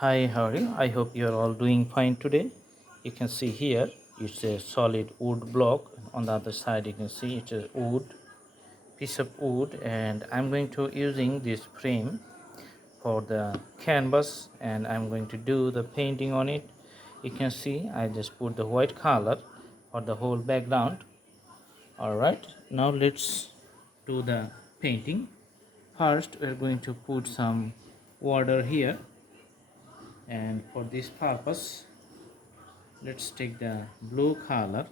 Hi, how are you? I hope you are all doing fine today. You can see here it's a solid wood block. On the other side, you can see it's a wood piece of wood, and I'm going to using this frame for the canvas, and I'm going to do the painting on it. You can see I just put the white color for the whole background. All right, now let's do the painting. First, we're going to put some water here, and for this purpose let's take the blue color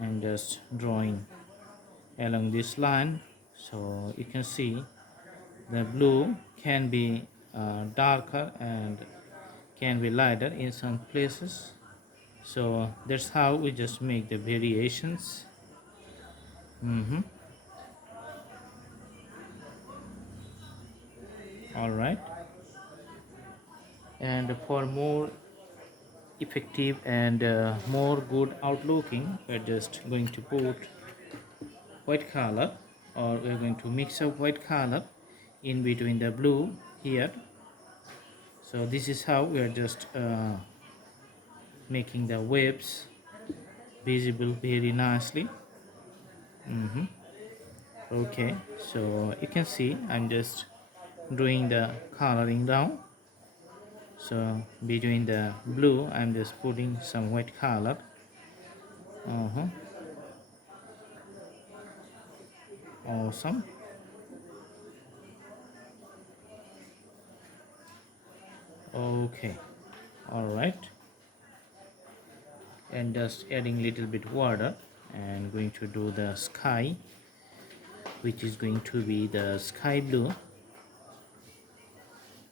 and just drawing along this line. So you can see the blue can be darker and can be lighter in some places, so that's how we just make the variations. All right, and for more effective and more good outlooking, we're just going to put white color, or we're going to mix up white color in between the blue here. So this is how we are just making the waves visible very nicely. Okay, so you can see I'm just doing the coloring down. So between the blue I'm just putting some white color. Awesome. Okay, all right, and just adding little bit water and going to do the sky, which is going to be the sky blue.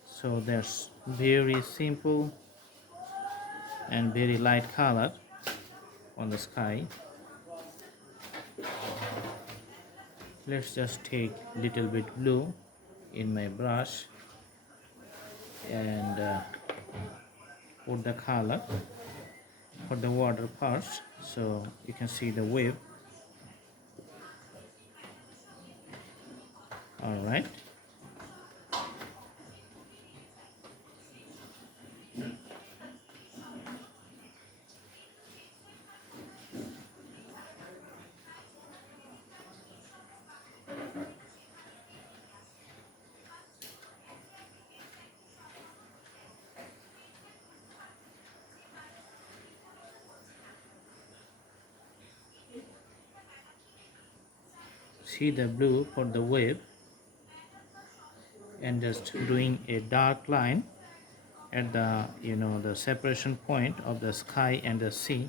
So that's very simple and very light color on the sky. Let's just take little bit blue in my brush and put the color for the water first, so you can see the wave. All right, see the blue for the wave and just doing a dark line at the the separation point of the sky and the sea.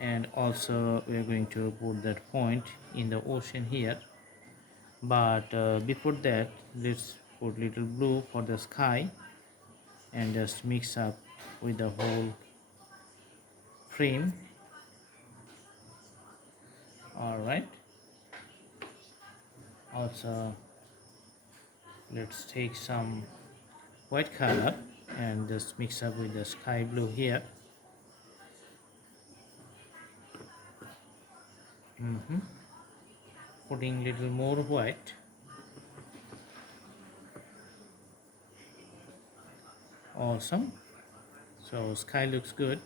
And also we are going to put that point in the ocean here, but before that let's put little blue for the sky and just mix up with the whole frame. All right, also let's take some white color and just mix up with the sky blue here. Putting little more white. Awesome, so sky looks good.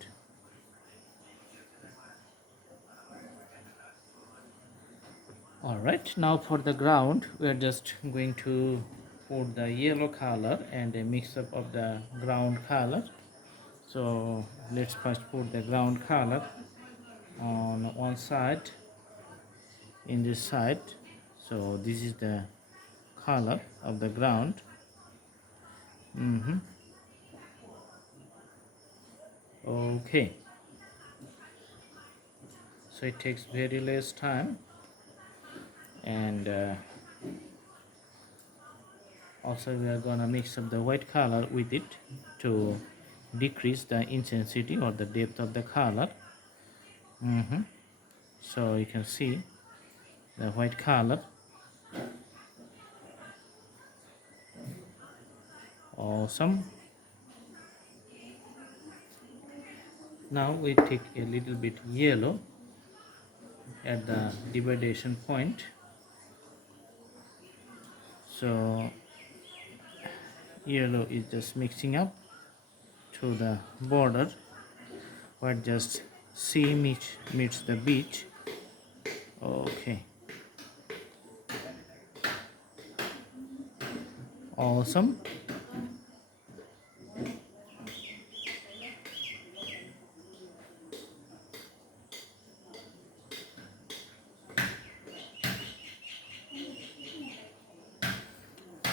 All right, now for the ground we are just going to put the yellow color and a mix up of the ground color. So let's first put the ground color on one side, in this side. So this is the color of the ground. Okay, so it takes very less time, and also we are gonna mix up the white color with it to decrease the intensity or the depth of the color. So you can see the white color. Awesome. Now we take a little bit yellow at the dividation point. So Yellow is just mixing up to the border where just sea meets the beach. Okay, awesome.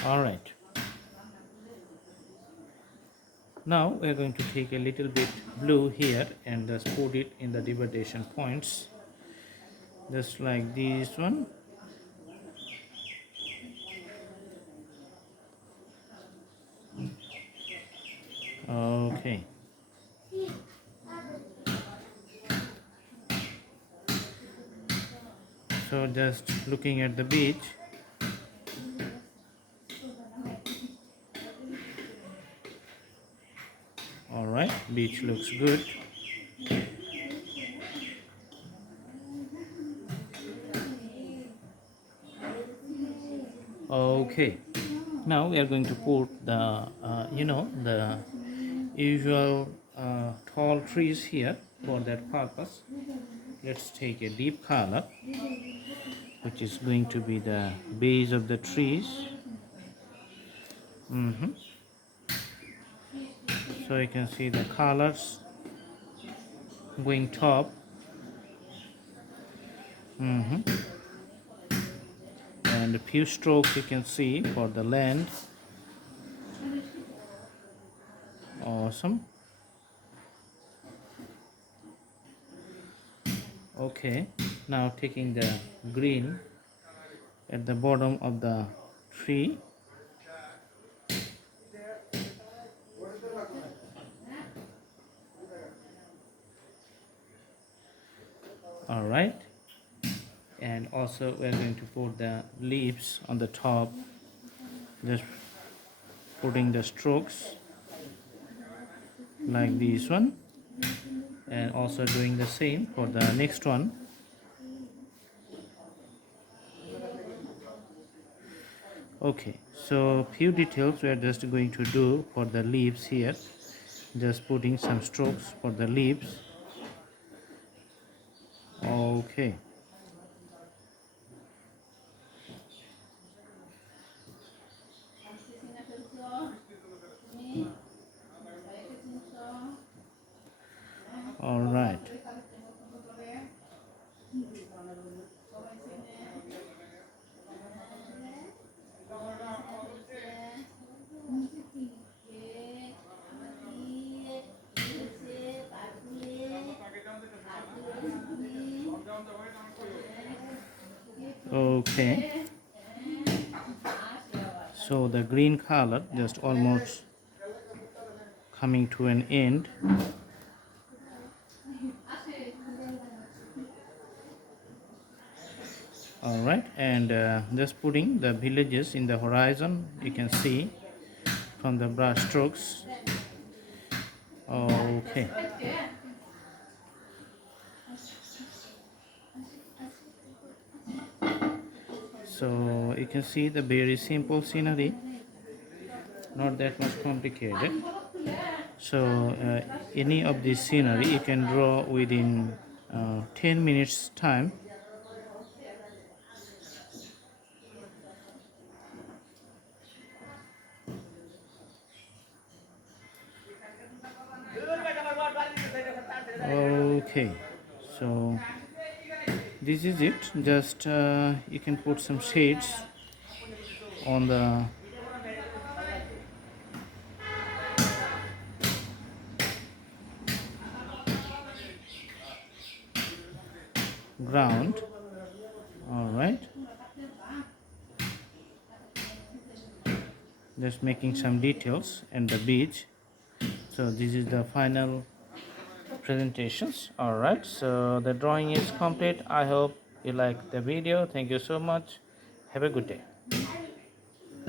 All right, now we are going to take a little bit blue here and just put it in the dividation points, just like this one. Okay, so just looking at the beach. All right, beach looks good. Okay, now we are going to put the the usual tall trees here. For that purpose, let's take a deep color, which is going to be the base of the trees. So you can see the colors going top. And a few strokes you can see for the land. Awesome. Okay, now taking the green at the bottom of the tree. All right, and also we're going to put the leaves on the top, just putting the strokes like this one, and also doing the same for the next one. Okay, so few details we are just going to do for the leaves here, just putting some strokes for the leaves. Okay, all right. Okay, so the green color just almost coming to an end. All right, and just putting the villages in the horizon, you can see from the brush strokes. Okay, so you can see the very simple scenery, not that much complicated. So any of this scenery you can draw within 10 minutes time. Okay, so this is it. Just you can put some shades on the ground. All right, just making some details and the beach. So this is the final presentations. All right, so the drawing is complete. I hope you like the video. Thank you so much. Have a good day.